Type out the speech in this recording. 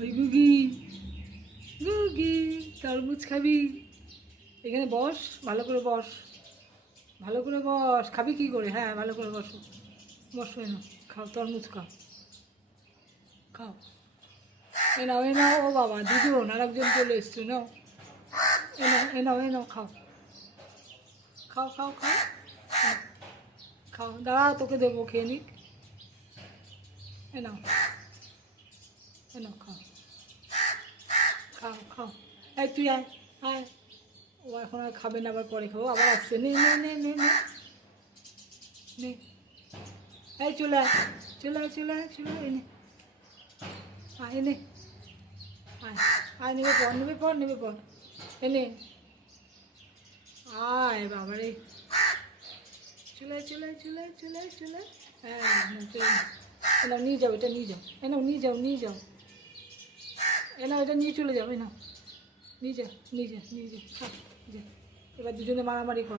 ওই গুগি, গুগি তরমুজ খাবি? এখানে বস, ভালো করে বস, ভালো করে বস। খাবি কি করে? হ্যাঁ, ভালো করে বসো, বসো। এনো খাও, তরমুজ খাও, খাও। এ নাও, এ নাও। ও বাবা, দুজন, আর একজন চলে এসছো। নাও, এ নাও, এ নাও, এ নাও, খাও, খাও, খাও, খাও, খাও। দাঁড়া, তোকে দেবো, খেয়ে নিক। এ নাও, এ নাও, খাও, খাও, খাও। এই তুই আয়, আয়। ও এখন আর খাবে না, আবার পরে খাবো, আবার আসছে। নে নে নে নে নে নে। এই চলে আয়, চলে আয়, চলে আয়, চলে আয়। এনে আয়, এনে আয়, আয়। নেবে পর, নেবে পর, নেবে পর। এনে আয় বাবারে। চলে আয়, চলে আয়, চলে আয়, চলে আয়, চলে আয়। হ্যাঁ, চলে। এনাও নিয়ে যাও, এটা নিয়ে যাও। এনাও নিয়ে যাও, নিয়ে যাও। এনাও এটা নিয়ে চলে যাও। এনাও নিয়ে যা, নিয়ে যা, নিয়ে যা। এবার দুজনে মারামারি কর।